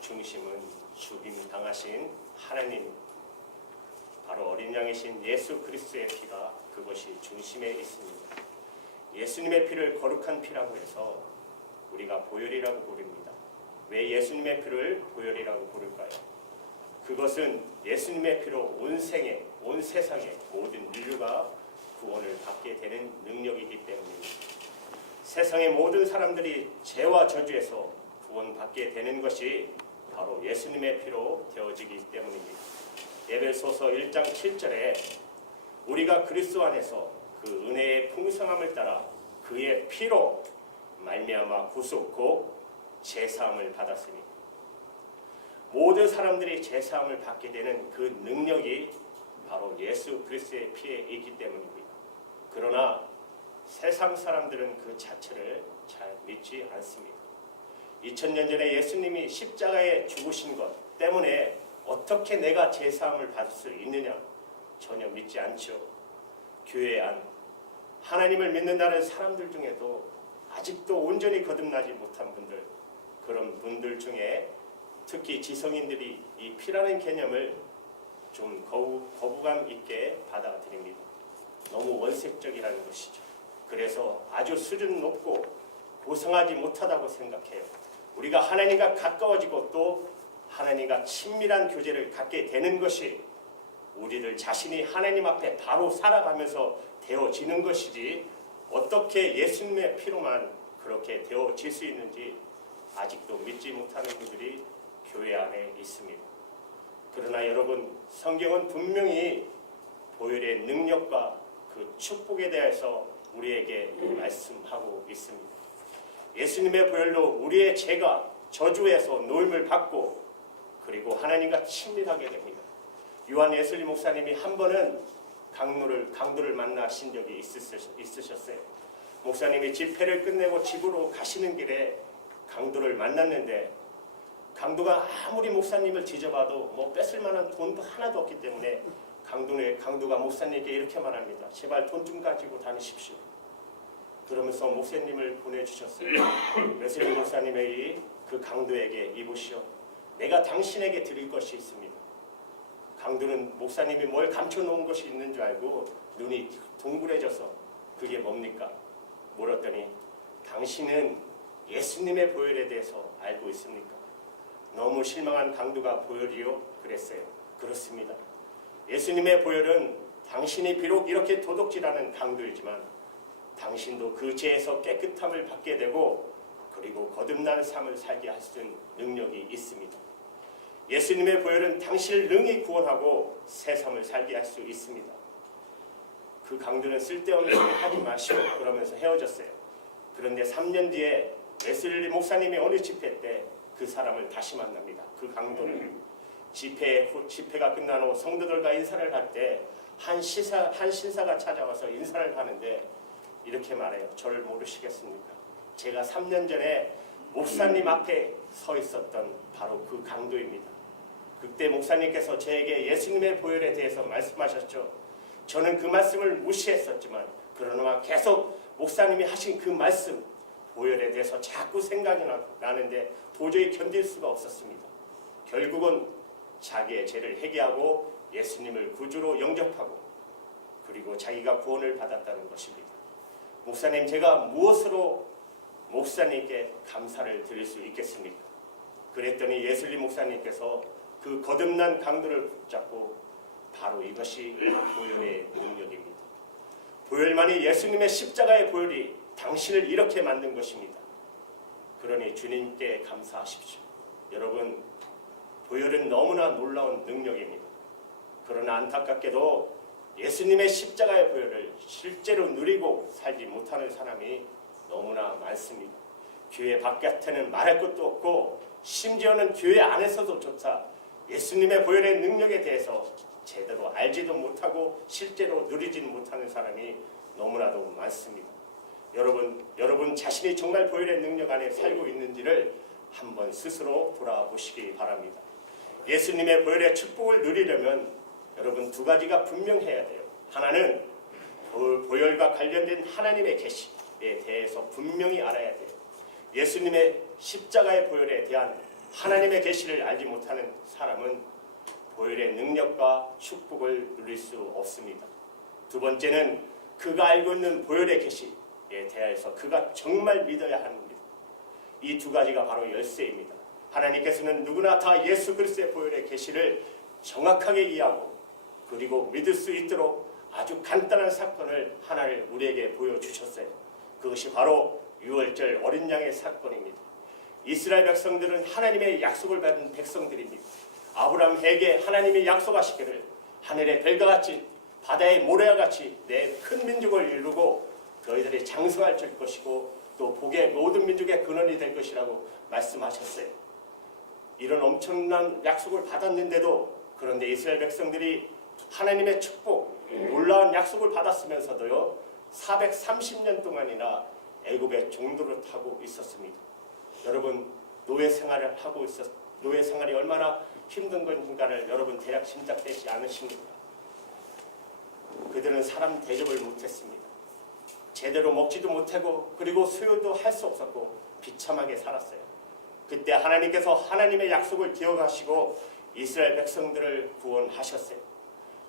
중심은 죽임 당하신 하나님, 바로 어린 양이신 예수 그리스도의 피가 그것이 중심에 있습니다. 예수님의 피를 거룩한 피라고 해서 우리가 보혈이라고 부릅니다. 왜 예수님의 피를 보혈이라고 부를까요? 그것은 예수님의 피로 온 세상의 모든 인류가 구원을 받게 되는 능력이기 때문입니다. 세상의 모든 사람들이 죄와 저주에서 구원받게 되는 것이 바로 예수님의 피로 되어지기 때문입니다. 에베소서 1장 7절에 우리가 그리스도 안에서 그 은혜의 풍성함을 따라 그의 피로 말미암아 구속 곧 제사함을 받았으니, 모든 사람들이 제사함을 받게 되는 그 능력이 바로 예수 그리스도의 피에 있기 때문입니다. 그러나 세상 사람들은 그 자체를 잘 믿지 않습니다. 2000년 전에 예수님이 십자가에 죽으신 것 때문에 어떻게 내가 제사함을 받을 수 있느냐? 전혀 믿지 않죠. 교회 안 하나님을 믿는다는 사람들 중에도 아직도 온전히 거듭나지 못한 분들, 그런 분들 중에 특히 지성인들이 이 피라는 개념을 좀 거부감 있게 받아들입니다. 너무 원색적이라는 것이죠. 그래서 아주 수준 높고 고상하지 못하다고 생각해요. 우리가 하나님과 가까워지고 또 하나님과 친밀한 교제를 갖게 되는 것이 우리들 자신이 하나님 앞에 바로 살아가면서 되어지는 것이지, 어떻게 예수님의 피로만 그렇게 되어질 수 있는지 아직도 믿지 못하는 분들이 교회 안에 있습니다. 그러나 여러분, 성경은 분명히 보혈의 능력과 그 축복에 대해서 우리에게 말씀하고 있습니다. 예수님의 보혈로 우리의 죄가 저주에서 노임을 받고 그리고 하나님과 친밀하게 됩니다. 요한 예슬리 목사님이 한 번은 강도를 만나신 적이 있으셨어요. 목사님이 집회를 끝내고 집으로 가시는 길에 강도를 만났는데, 강도가 아무리 목사님을 뒤져봐도 뭐 뺏을 만한 돈도 하나도 없기 때문에 강도가 목사님께 이렇게 말합니다. 제발 돈 좀 가지고 다니십시오. 그러면서 목사님을 보내주셨어요. 웨슬리 목사님이 그 강도에게 이보시오, 내가 당신에게 드릴 것이 있습니다. 강도는 목사님이 뭘 감춰놓은 것이 있는 줄 알고 눈이 동그래져서 그게 뭡니까? 물었더니, 당신은 예수님의 보혈에 대해서 알고 있습니까? 너무 실망한 강도가, 보혈이요? 그랬어요. 그렇습니다. 예수님의 보혈은 당신이 비록 이렇게 도둑질하는 강도이지만 당신도 그 죄에서 깨끗함을 받게 되고 그리고 거듭난 삶을 살게 할 수 있는 능력이 있습니다. 예수님의 보혈은 당신을 능히 구원하고 새 삶을 살게 할 수 있습니다. 그 강도는 쓸데없는 소리 하지 마시오 그러면서 헤어졌어요. 그런데 3년 뒤에 웨슬리 목사님이 어느 집회 때 그 사람을 다시 만납니다. 그 강도는 집회가 끝난 후 성도들과 인사를 할 때 한 신사가 찾아와서 인사를 하는데 이렇게 말해요. 저를 모르시겠습니까? 제가 3년 전에 목사님 앞에 서 있었던 바로 그 강도입니다. 그때 목사님께서 저에게 예수님의 보혈에 대해서 말씀하셨죠. 저는 그 말씀을 무시했었지만 그러나 계속 목사님이 하신 그 말씀, 보혈에 대해서 자꾸 생각이 나는데 도저히 견딜 수가 없었습니다. 결국은 자기의 죄를 회개하고 예수님을 구주로 영접하고 그리고 자기가 구원을 받았다는 것입니다. 목사님, 제가 무엇으로 목사님께 감사를 드릴 수 있겠습니까? 그랬더니 예슬리 목사님께서 그 거듭난 강도를 붙잡고 바로 이것이 보혈의 능력입니다. 보혈만이, 예수님의 십자가의 보혈이 당신을 이렇게 만든 것입니다. 그러니 주님께 감사하십시오. 여러분, 보혈은 너무나 놀라운 능력입니다. 그러나 안타깝게도 예수님의 십자가의 보혈을 실제로 누리고 살지 못하는 사람이 너무나 많습니다. 교회 바깥에는 말할 것도 없고 심지어는 교회 안에서도 조차 예수님의 보혈의 능력에 대해서 제대로 알지도 못하고 실제로 누리지는 못하는 사람이 너무나도 많습니다. 여러분 자신이 정말 보혈의 능력 안에 살고 있는지를 한번 스스로 돌아보시기 바랍니다. 예수님의 보혈의 축복을 누리려면 여러분 두 가지가 분명해야 돼요. 하나는 보혈과 관련된 하나님의 계시에 대해서 분명히 알아야 돼요. 예수님의 십자가의 보혈에 대한 하나님의 계시를 알지 못하는 사람은 보혈의 능력과 축복을 누릴 수 없습니다. 두 번째는 그가 알고 있는 보혈의 계시에 대해서 그가 정말 믿어야 합니다. 이 두 가지가 바로 열쇠입니다. 하나님께서는 누구나 다 예수 그리스도의 보혈의 계시를 정확하게 이해하고 그리고 믿을 수 있도록 아주 간단한 사건을 하나를 우리에게 보여주셨어요. 그것이 바로 유월절 어린 양의 사건입니다. 이스라엘 백성들은 하나님의 약속을 받은 백성들입니다. 아브라함에게 하나님이 약속하시기를 하늘의 별과 같이 바다의 모래와 같이 내 큰 민족을 이루고 너희들이 장성할 것이고 또 복의 모든 민족의 근원이 될 것이라고 말씀하셨어요. 이런 엄청난 약속을 받았는데도 그런데 이스라엘 백성들이 하나님의 축복, 놀라운 약속을 받았으면서도요 430년 동안이나 애굽의 종도를 타고 있었습니다. 여러분 노예 생활을 하고 노예 생활이 얼마나 힘든 건가를 여러분 대략 짐작되지 않으십니까? 그들은 사람 대접을 못했습니다. 제대로 먹지도 못하고 그리고 수요도 할 수 없었고 비참하게 살았어요. 그때 하나님께서 하나님의 약속을 기억하시고 이스라엘 백성들을 구원하셨어요.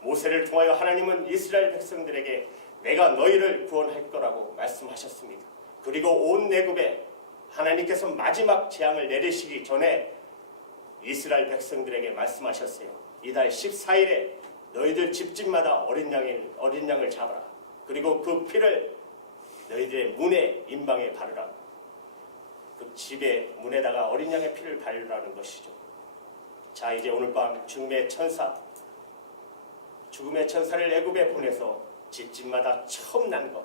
모세를 통하여 하나님은 이스라엘 백성들에게 내가 너희를 구원할 거라고 말씀하셨습니다. 그리고 온 애굽에 하나님께서 마지막 재앙을 내리시기 전에 이스라엘 백성들에게 말씀하셨어요. 이달 14일에 너희들 집집마다 어린 양을 잡아라. 그리고 그 피를 너희들의 문에 임방에 바르라. 그 집의 문에다가 어린 양의 피를 바르라는 것이죠. 자, 이제 오늘 밤 죽음의 천사를 애굽에 보내서 집집마다 처음 난 것,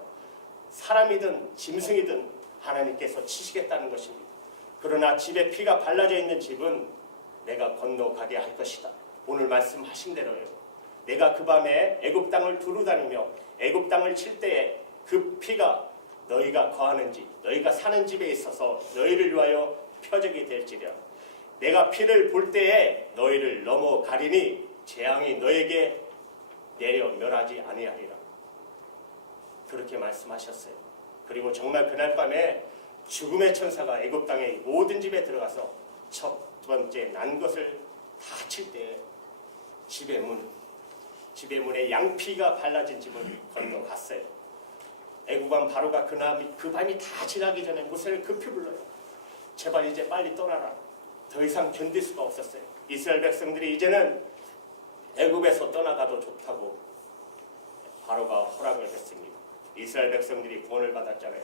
사람이든 짐승이든 하나님께서 치시겠다는 것입니다. 그러나 집에 피가 발라져 있는 집은 내가 건너가게 할 것이다. 오늘 말씀하신 대로요. 내가 그 밤에 애굽 땅을 두루다니며 애굽 땅을 칠 때에 그 피가 너희가 거하는지 너희가 사는 집에 있어서 너희를 위하여 표적이 될지라. 내가 피를 볼 때에 너희를 넘어가리니 재앙이 너에게 내려 멸하지 아니하리라. 그렇게 말씀하셨어요. 그리고 정말 그날 밤에 죽음의 천사가 애굽 땅의 모든 집에 들어가서 첫 번째 난 것을 다 칠 때 집의 문에 양피가 발라진 집을 건너갔어요. 애굽왕 바로가 그 밤이 다 지나기 전에 모세를 급히 불러요. 제발 이제 빨리 떠나라. 더 이상 견딜 수가 없었어요. 이스라엘 백성들이 이제는 애굽에서 떠나가도 좋다고 바로가 허락을 했습니다. 이스라엘 백성들이 구원을 받았잖아요.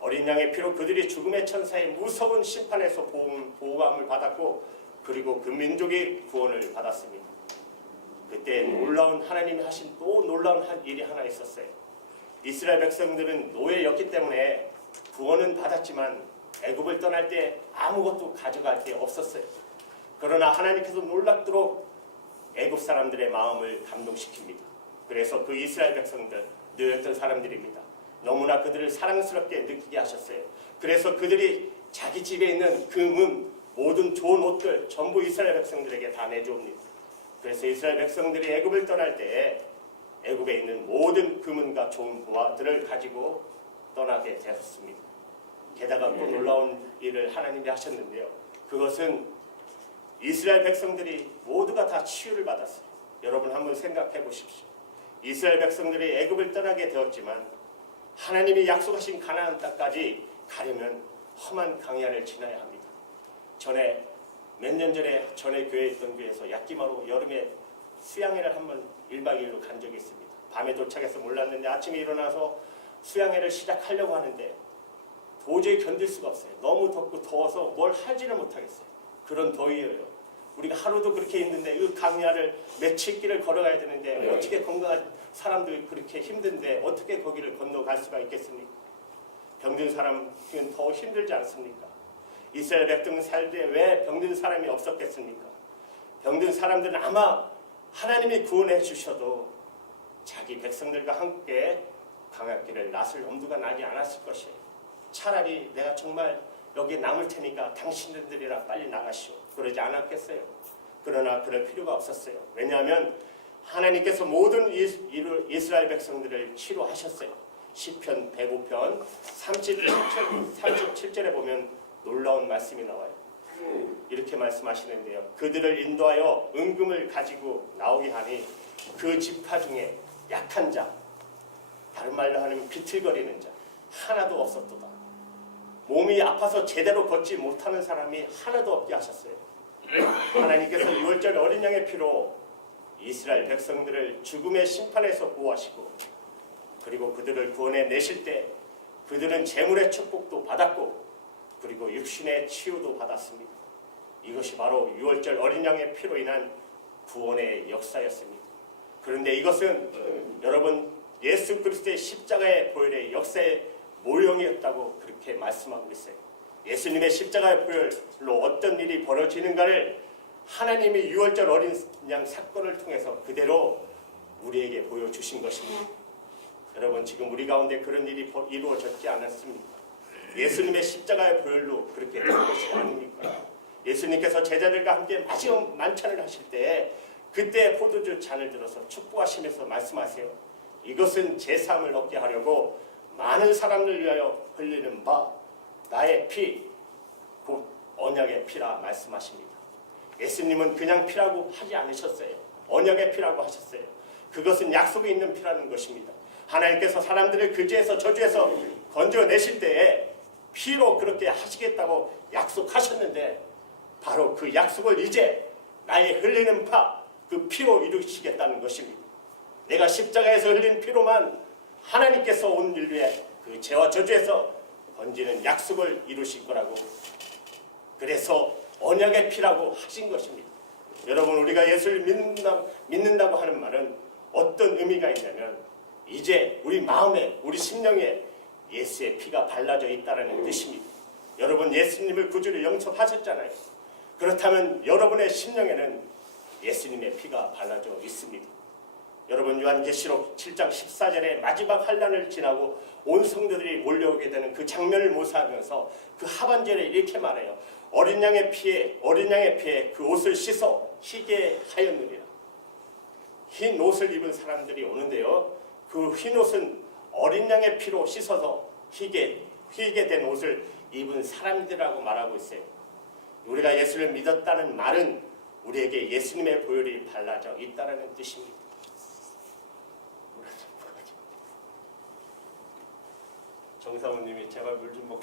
어린 양의 피로 그들이 죽음의 천사의 무서운 심판에서 보호함을 받았고 그리고 그 민족이 구원을 받았습니다. 그때 놀라운 하나님이 하신 또 놀라운 일이 하나 있었어요. 이스라엘 백성들은 노예였기 때문에 구원은 받았지만 애굽을 떠날 때 아무것도 가져갈 게 없었어요. 그러나 하나님께서 놀랍도록 애굽 사람들의 마음을 감동시킵니다. 그래서 그 이스라엘 백성들 노예였던 사람들입니다. 너무나 그들을 사랑스럽게 느끼게 하셨어요. 그래서 그들이 자기 집에 있는 금은 모든 좋은 옷들 전부 이스라엘 백성들에게 다 내주옵니다. 그래서 이스라엘 백성들이 애굽을 떠날 때 애굽에 있는 모든 금은과 좋은 보화들을 가지고 떠나게 되었습니다. 게다가 또 놀라운 일을 하나님이 하셨는데요. 그것은 이스라엘 백성들이 모두가 다 치유를 받았어요. 여러분 한번 생각해 보십시오. 이스라엘 백성들이 애굽을 떠나게 되었지만 하나님이 약속하신 가나안 땅까지 가려면 험한 강야를 지나야 합니다. 몇 년 전에 교회에 있던 교회에서 야끼마로 여름에 수양회를 한번 1박 2일로 간 적이 있습니다. 밤에 도착해서 몰랐는데 아침에 일어나서 수양회를 시작하려고 하는데 도저히 견딜 수가 없어요. 너무 덥고 더워서 뭘 하지를 못하겠어요. 그런 더위예요. 우리가 하루도 그렇게 힘든데 이 강야를 며칠 길을 걸어가야 되는데 어떻게 건강한 사람들이 그렇게 힘든데 어떻게 거기를 건너갈 수가 있겠습니까? 병든 사람은 더 힘들지 않습니까? 이스라엘 백성 살 때 왜 병든 사람이 없었겠습니까? 병든 사람들은 아마 하나님이 구원해 주셔도 자기 백성들과 함께 광야길을 나설 엄두가 나지 않았을 것이에요. 차라리 내가 정말 여기에 남을 테니까 당신들이랑 빨리 나가시오. 그러지 않았겠어요. 그러나 그럴 필요가 없었어요. 왜냐하면 하나님께서 모든 이스라엘 백성들을 치료하셨어요. 시편 105편 37절에 보면 놀라운 말씀이 나와요. 이렇게 이렇게 말씀하시는데요. 그들을 인도하여 은금을 가지고 나오게 하니 그 지파 중에 약한 자, 다른 말로 하면 비틀거리는 자 하나도 없었도다. 몸이 아파서 제대로 걷지 못하는 사람이 하나도 없게 하셨어요. 하나님께서 유월절 어린 양의 피로 이스라엘 백성들을 죽음의 심판에서 보호하시고, 그리고 그들을 구원해 내실 때 그들은 재물의 축복도 받았고, 그리고 육신의 치유도 받았습니다. 이것이 바로 유월절 어린 양의 피로 인한 구원의 역사였습니다. 그런데 이것은 여러분 예수 그리스도의 십자가의 보혈의 역사의 모형이었다고 그렇게 말씀하고 있어요. 예수님의 십자가의 보혈로 어떤 일이 벌어지는가를 하나님이 유월절 어린 양 사건을 통해서 그대로 우리에게 보여주신 것입니다. 여러분 지금 우리 가운데 그런 일이 이루어졌지 않았습니까? 예수님의 십자가의 보혈로 그렇게 된 것이 아닙니까? 예수님께서 제자들과 함께 마지막 만찬을 하실 때 그때 포도주 잔을 들어서 축복하시면서 말씀하세요. 이것은 제 삶을 얻게 하려고 많은 사람을 위하여 흘리는 바 나의 피, 곧 언약의 피라 말씀하십니다. 예수님은 그냥 피라고 하지 않으셨어요. 언약의 피라고 하셨어요. 그것은 약속이 있는 피라는 것입니다. 하나님께서 사람들을 그 죄에서 저주에서 건져내실 때에 피로 그렇게 하시겠다고 약속하셨는데 바로 그 약속을 이제 나의 흘리는 그 피로 이루시겠다는 것입니다. 내가 십자가에서 흘린 피로만 하나님께서 온 인류의 그 죄와 저주에서 건지는 약속을 이루실 거라고, 그래서 언약의 피라고 하신 것입니다. 여러분 우리가 예수를 믿는다고 하는 말은 어떤 의미가 있냐면 이제 우리 마음에 우리 심령에 예수의 피가 발라져 있다는 뜻입니다. 여러분 예수님을 구주로 영접하셨잖아요. 그렇다면 여러분의 심령에는 예수님의 피가 발라져 있습니다. 여러분 요한계시록 7장 14절에 마지막 환난을 지나고 온 성도들이 몰려오게 되는 그 장면을 모사하면서 그 하반절에 이렇게 말해요. 어린 양의 피에 그 옷을 씻어 희게 하였느니라. 흰 옷을 입은 사람들이 오는데요. 그 흰 옷은 어린 양의 피로 씻어서 희게 된 옷을 입은 사람들이라고 말하고 있어요. 우리가 예수를 믿었다는 말은 우리에게 예수님의 보혈이 발라져 있다는 뜻입니다. 정사모님이 제발 물 좀 먹고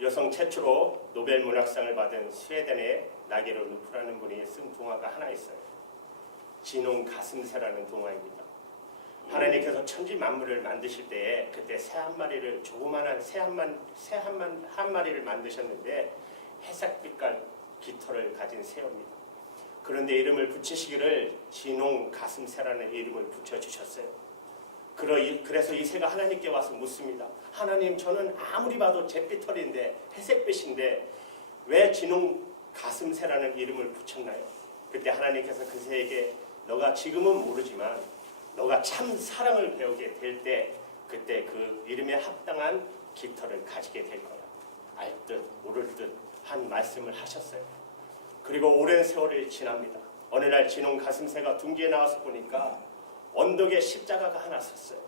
여성 최초로 노벨 문학상을 받은 스웨덴의 나게로 누프라는 분이 쓴 동화가 하나 있어요. 진홍 가슴새라는 동화입니다. 하나님께서 천지 만물을 만드실 때에 그때 새 한 마리를 조그만한 새 한 마리를 만드셨는데 회색빛깔 깃털을 가진 새입니다. 그런데 이름을 붙이시기를 진홍 가슴새라는 이름을 붙여주셨어요. 그래서 이 새가 하나님께 와서 묻습니다. 하나님, 저는 아무리 봐도 잿빛털인데 회색빛인데 왜 진홍 가슴새라는 이름을 붙였나요? 그때 하나님께서 그 새에게 너가 지금은 모르지만 너가 참 사랑을 배우게 될 때 그때 그 이름에 합당한 깃털을 가지게 될 거야. 알 듯 모를 듯 한 말씀을 하셨어요. 그리고 오랜 세월이 지납니다. 어느 날 진홍 가슴새가 둥지에 나와서 보니까 언덕에 십자가가 하나 섰어요.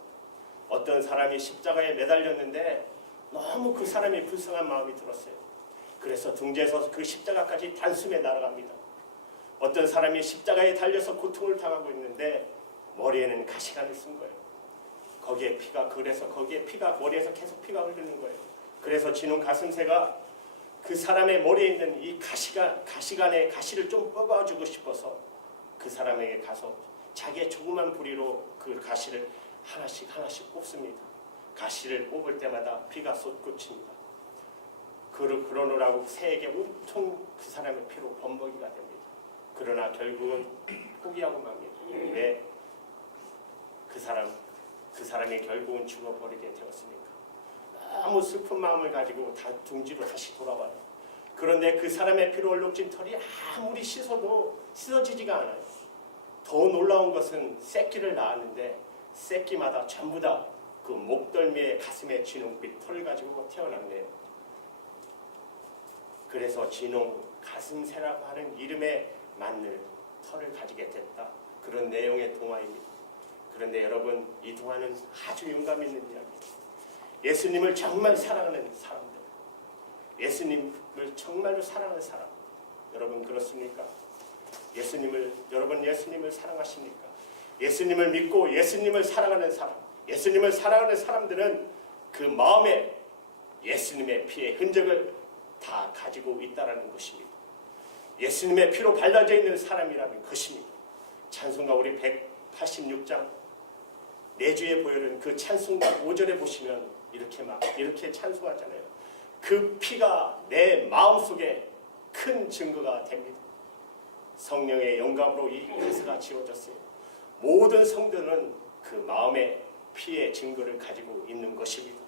어떤 사람이 십자가에 매달렸는데 너무 그 사람이 불쌍한 마음이 들었어요. 그래서 둥지에서 그 십자가까지 단숨에 날아갑니다. 어떤 사람이 십자가에 달려서 고통을 당하고 있는데 머리에는 가시관을 쓴 거예요. 그래서 거기에 피가 머리에서 계속 피가 흐르는 거예요. 그래서 진홍 가슴새가 그 사람의 머리에 있는 이 가시관의 가시를 좀 뽑아주고 싶어서 그 사람에게 가서 자기의 조그만 부리로 그 가시를 하나씩 뽑습니다. 가시를 뽑을 때마다 피가 솟구칩니다. 그러느라고 새에게 온통 그 사람의 피로 범벅이가 됩니다. 그러나 결국은 포기하고 맙니다. 왜? 그 사람이 결국은 죽어버리게 되었습니까? 너무 슬픈 마음을 가지고 둥지로 다시 돌아와요. 그런데 그 사람의 피로 얼룩진 털이 아무리 씻어도 씻어지지가 않아요. 더 놀라운 것은 새끼를 낳았는데 새끼마다 전부 다 그 목덜미의 가슴에 진홍빛 털을 가지고 태어났네요. 그래서 진홍 가슴새라고 하는 이름에 맞는 털을 가지게 됐다. 그런 내용의 동화입니다. 그런데 여러분, 이 동화는 아주 영감 있는 이야기입니다. 예수님을 정말 사랑하는 사람들, 예수님을 정말로 사랑하는 사람, 여러분 그렇습니까? 여러분 예수님을 사랑하십니까? 예수님을 믿고 예수님을 사랑하는 사람, 예수님을 사랑하는 사람들은 그 마음에 예수님의 피의 흔적을 다 가지고 있다는 것입니다. 예수님의 피로 발라져 있는 사람이라는 것입니다. 찬송가 우리 186장 내주의 보혈은 그 찬송가 5절에 보시면 이렇게 찬송하잖아요. 그 피가 내 마음속에 큰 증거가 됩니다. 성령의 영감으로 이 가사가 지어졌어요. 모든 성도는 그 마음의 피의 증거를 가지고 있는 것입니다.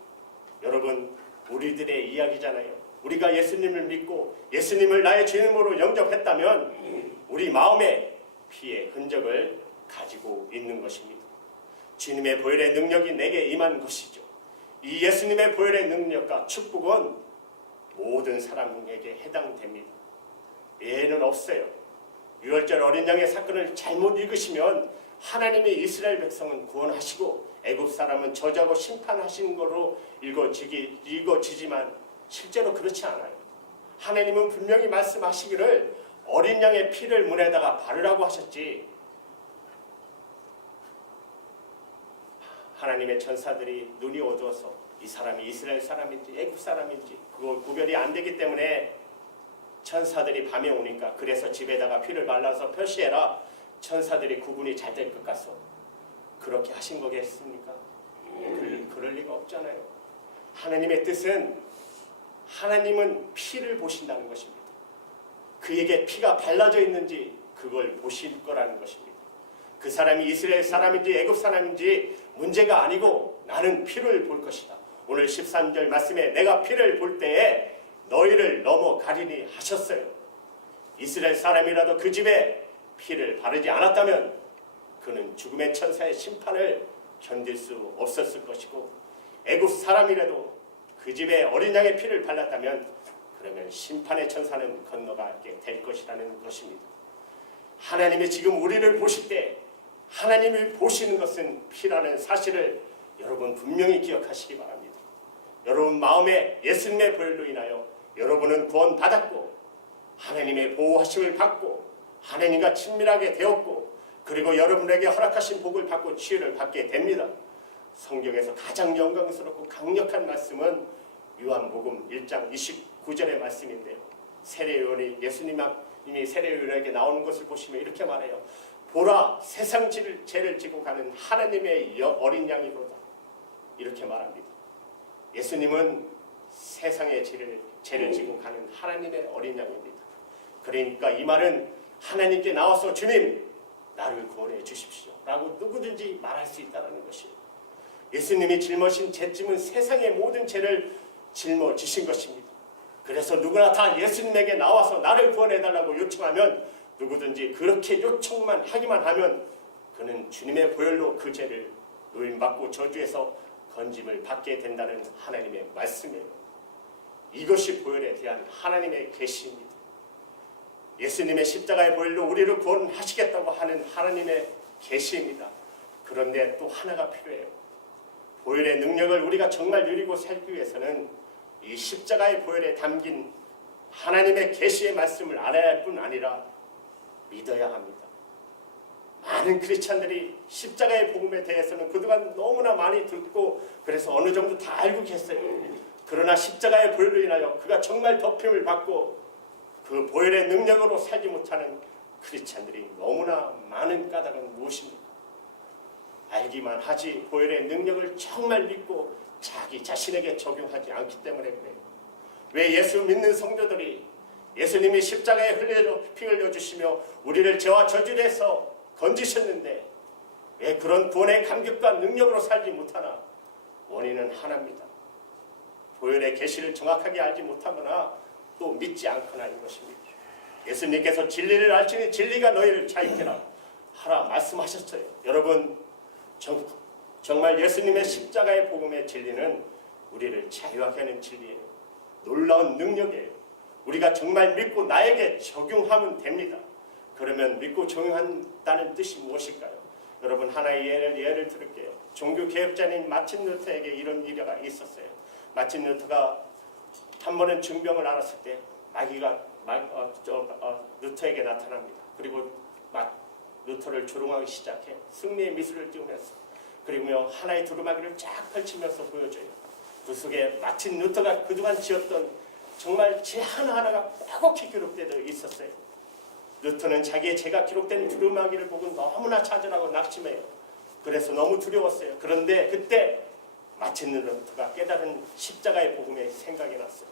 여러분, 우리들의 이야기잖아요. 우리가 예수님을 믿고 예수님을 나의 주님으로 영접했다면 우리 마음에 피의 흔적을 가지고 있는 것입니다. 주님의 보혈의 능력이 내게 임한 것이죠. 이 예수님의 보혈의 능력과 축복은 모든 사람에게 해당됩니다. 예외는 없어요. 유월절 어린 양의 사건을 잘못 읽으시면 하나님이 이스라엘 백성은 구원하시고 애굽 사람은 저주하고 심판하시는 거로 읽어지지만 실제로 그렇지 않아요. 하나님은 분명히 말씀하시기를 어린 양의 피를 문에다가 바르라고 하셨지, 하나님의 천사들이 눈이 어두워서 이 사람이 이스라엘 사람인지 애굽 사람인지 그거 구별이 안 되기 때문에 천사들이 밤에 오니까 그래서 집에다가 피를 발라서 표시해라, 천사들이 구분이 잘 될 것 같소. 그렇게 하신 거겠습니까? 그럴 리가 없잖아요. 하나님의 뜻은, 하나님은 피를 보신다는 것입니다. 그에게 피가 발라져 있는지 그걸 보실 거라는 것입니다. 그 사람이 이스라엘 사람인지 애굽 사람인지 문제가 아니고 나는 피를 볼 것이다. 오늘 13절 말씀에 내가 피를 볼 때에 너희를 넘어가리니 하셨어요. 이스라엘 사람이라도 그 집에 피를 바르지 않았다면 그는 죽음의 천사의 심판을 견딜 수 없었을 것이고, 애굽 사람이라도 그 집에 어린 양의 피를 발랐다면 그러면 심판의 천사는 건너가게 될 것이라는 것입니다. 하나님이 지금 우리를 보실 때 하나님이 보시는 것은 피라는 사실을 여러분 분명히 기억하시기 바랍니다. 여러분 마음에 예수님의 보혈로 인하여 여러분은 구원받았고 하나님의 보호하심을 받고 하나님과 친밀하게 되었고, 그리고 여러분에게 허락하신 복을 받고 치유를 받게 됩니다. 성경에서 가장 영광스럽고 강력한 말씀은 요한복음 1장 29절의 말씀인데요. 세례요한이 예수님이 세례요한에게 나오는 것을 보시면 이렇게 말해요. 보라, 세상 죄를 지고 가는 하나님의 어린 양이로다. 이렇게 말합니다. 예수님은 세상의 죄를 지고 가는 하나님의 어린 양입니다. 그러니까 이 말은 하나님께 나와서 주님, 나를 구원해 주십시오 라고 누구든지 말할 수 있다는 것입니다. 예수님이 짊어진 죄짐은 세상의 모든 죄를 짊어지신 것입니다. 그래서 누구나 다 예수님에게 나와서 나를 구원해달라고 요청하면, 누구든지 그렇게 요청만 하기만 하면 그는 주님의 보혈로 그 죄를 노임받고 저주에서 건짐을 받게 된다는 하나님의 말씀이에요. 이것이 보혈에 대한 하나님의 계시입니다. 예수님의 십자가의 보혈로 우리를 구원하시겠다고 하는 하나님의 계시입니다. 그런데 또 하나가 필요해요. 보혈의 능력을 우리가 정말 누리고 살기 위해서는 이 십자가의 보혈에 담긴 하나님의 계시의 말씀을 알아야 할 뿐 아니라 믿어야 합니다. 많은 크리스찬들이 십자가의 복음에 대해서는 그동안 너무나 많이 듣고 그래서 어느 정도 다 알고 계세요. 그러나 십자가의 보혈로 인하여 그가 정말 덮임을 받고 그 보혈의 능력으로 살지 못하는 크리스찬들이 너무나 많은 까닭은 무엇입니까? 알기만 하지 보혈의 능력을 정말 믿고 자기 자신에게 적용하지 않기 때문에 그래요. 왜 예수 믿는 성도들이 예수님이 십자가에 피 흘려주시며 우리를 죄와 저주에서 건지셨는데 왜 그런 구원의 감격과 능력으로 살지 못하나? 원인은 하나입니다. 보혈의 계시를 정확하게 알지 못하거나 또 믿지 않거나인 것입니다. 예수님께서 진리를 알지니 진리가 너희를 자유케 하라 말씀하셨어요. 여러분, 정말 예수님의 십자가의 복음의 진리는 우리를 자유하게 하는 진리예요. 놀라운 능력이에요. 우리가 정말 믿고 나에게 적용하면 됩니다. 그러면 믿고 적용한다는 뜻이 무엇일까요? 여러분 하나의 예를 들을게요. 종교개혁자인 마틴 루터에게 이런 일화가 있었어요. 마틴 루터가 한 번은 중병을 앓았을 때 마귀가 루터에게 나타납니다. 그리고 루터를 조롱하기 시작해 승리의 미소를 띄우면서 그리고 하나의 두루마기를 쫙 펼치면서 보여줘요. 그 속에 마틴 루터가 그동안 지었던 정말 제 하나하나가 빼곡히 기록되어 있었어요. 루터는 자기의 죄가 기록된 두루마기를 보고 너무나 좌절하고 낙심해요. 그래서 너무 두려웠어요. 그런데 그때 마틴 루터가 깨달은 십자가의 복음이 생각이 났어요.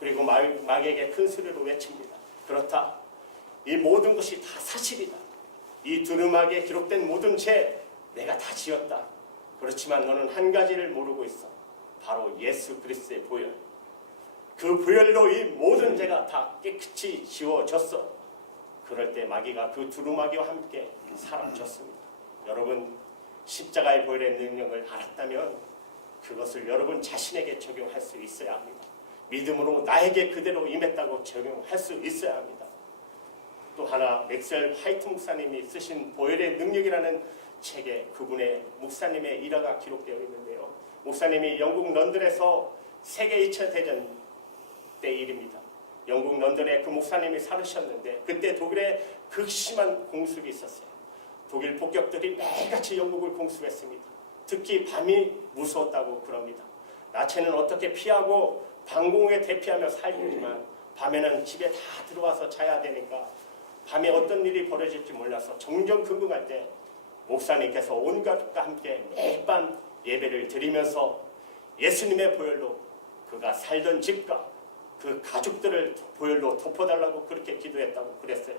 그리고 마귀에게 큰 소리로 외칩니다. 그렇다. 이 모든 것이 다 사실이다. 이 두루마기에 기록된 모든 죄 내가 다 지었다. 그렇지만 너는 한 가지를 모르고 있어. 바로 예수 그리스도의 보혈. 그 보혈로 이 모든 죄가 다 깨끗이 지워졌어. 그럴 때 마귀가 그 두루마기와 함께 사라졌습니다. 여러분 십자가의 보혈의 능력을 알았다면 그것을 여러분 자신에게 적용할 수 있어야 합니다. 믿음으로 나에게 그대로 임했다고 적용할 수 있어야 합니다. 또 하나 맥셀 화이트 목사님이 쓰신 보혈의 능력이라는 책에 그분의 목사님의 일화가 기록되어 있는데요. 목사님이 영국 런던에서 세계 2차 대전 때 일입니다. 영국 런던에 그 목사님이 살으셨는데 그때 독일에 극심한 공습이 있었어요. 독일 폭격들이 매일같이 영국을 공습했습니다. 특히 밤이 무서웠다고 그럽니다. 나체는 어떻게 피하고 방공에 대피하며 살지만 밤에는 집에 다 들어와서 자야 되니까 밤에 어떤 일이 벌어질지 몰라서 정전긍긍할 때 목사님께서 온 가족과 함께 매일 밤 예배를 드리면서 예수님의 보혈로 그가 살던 집과 그 가족들을 보혈로 덮어달라고 그렇게 기도했다고 그랬어요.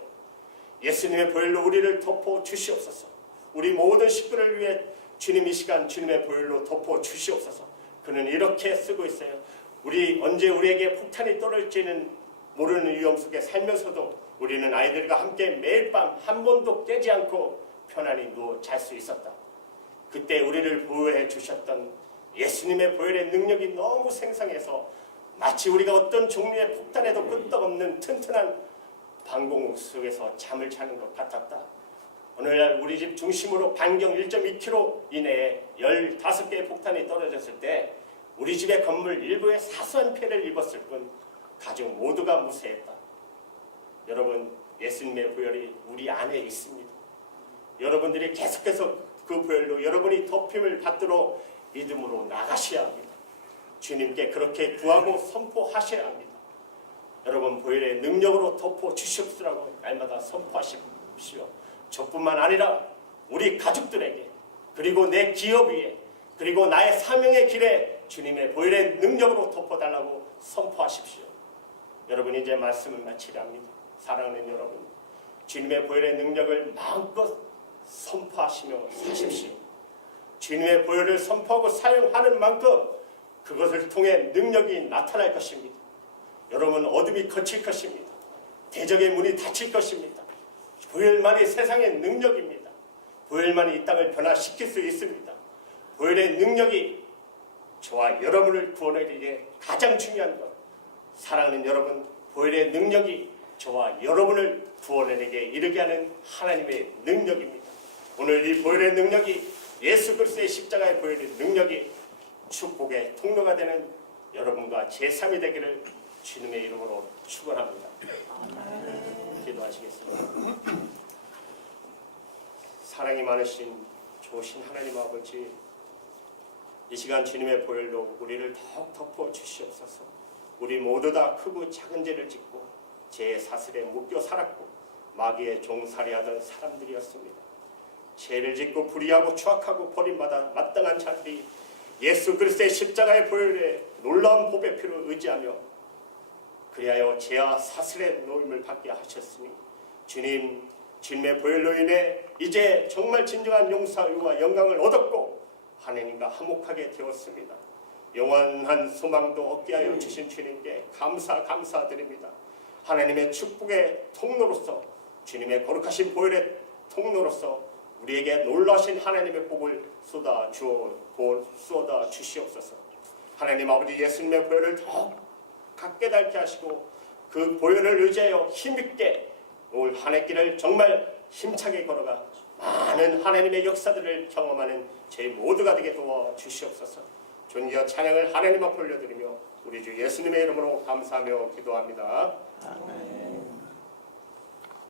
예수님의 보혈로 우리를 덮어 주시옵소서. 우리 모든 식구를 위해 주님 이 시간 주님의 보혈로 덮어 주시옵소서. 그는 이렇게 쓰고 있어요. 우리 언제 우리에게 폭탄이 떨어질지는 모르는 위험 속에 살면서도 우리는 아이들과 함께 매일 밤 한 번도 깨지 않고 편안히 누워 잘 수 있었다. 그때 우리를 보호해 주셨던 예수님의 보혈의 능력이 너무 생생해서 마치 우리가 어떤 종류의 폭탄에도 끄떡없는 튼튼한 방공호 속에서 잠을 자는 것 같았다. 오늘날 우리 집 중심으로 반경 1.2km 이내에 15개의 폭탄이 떨어졌을 때 우리 집의 건물 일부에 사소한 피해를 입었을 뿐 가족 모두가 무사했다. 여러분 예수님의 보혈이 우리 안에 있습니다. 여러분들이 계속해서 그 보혈로 여러분이 덮임을 받도록 믿음으로 나가셔야 합니다. 주님께 그렇게 구하고 선포하셔야 합니다. 여러분 보혈의 능력으로 덮어 주십시오라고 날마다 선포하십시오. 저뿐만 아니라 우리 가족들에게 그리고 내 기업 위에 그리고 나의 사명의 길에 주님의 보혈의 능력으로 덮어달라고 선포하십시오. 여러분 이제 말씀을 마치려 합니다. 사랑하는 여러분 주님의 보혈의 능력을 마음껏 선포하시며 사십시오. 주님의 보혈을 선포하고 사용하는 만큼 그것을 통해 능력이 나타날 것입니다. 여러분 어둠이 거칠 것입니다. 대적의 문이 닫힐 것입니다. 보혈만이 세상의 능력입니다. 보혈만이 이 땅을 변화시킬 수 있습니다. 보혈의 능력이 저와 여러분을 구원하기에 가장 중요한 것. 사랑하는 여러분 보혈의 능력이 저와 여러분을 구원에게 이르게 하는 하나님의 능력입니다. 오늘 이 보혈의 능력이 예수 그리스도의 십자가의 보혈의 능력이 축복의 통로가 되는 여러분과 제3이 되기를 주님의 이름으로 축원합니다. 기도하시겠습니다. 사랑이 많으신 좋으신 하나님 아버지 이 시간 주님의 보혈로 우리를 더욱 덮어 주시옵소서. 우리 모두 다 크고 작은 죄를 짓고 죄의 사슬에 묶여 살았고 마귀의 종살이하던 사람들이었습니다. 죄를 짓고 불의하고 추악하고 버림받아 마땅한 자들이 예수 그리스도의 십자가의 보혈에 놀라운 보배 피를 의지하며 그리하여 죄와 사슬의 노임을 받게 하셨으니 주님 주님의 보혈로 인해 이제 정말 진정한 용서와 영광을 얻었고 하나님과 화목하게 되었습니다. 영원한 소망도 얻게 하여 주신 주님께 감사드립니다. 하나님의 축복의 통로로서 주님의 거룩하신 보혈의 통로로서 우리에게 놀라신 하나님의 복을 쏟아 주시옵소서. 하나님 아버지 예수님의 보혈을 더욱 갖게 닳게 하시고 그 보혈을 의지하여 힘있게 올 한 해 길을 정말 힘차게 걸어가 많은 하나님의 역사들을 경험하는 저희 모두가 되게 도와 주시옵소서. 존귀와 찬양을 하나님 앞에 올려드리며 우리 주 예수님의 이름으로 감사하며 기도합니다.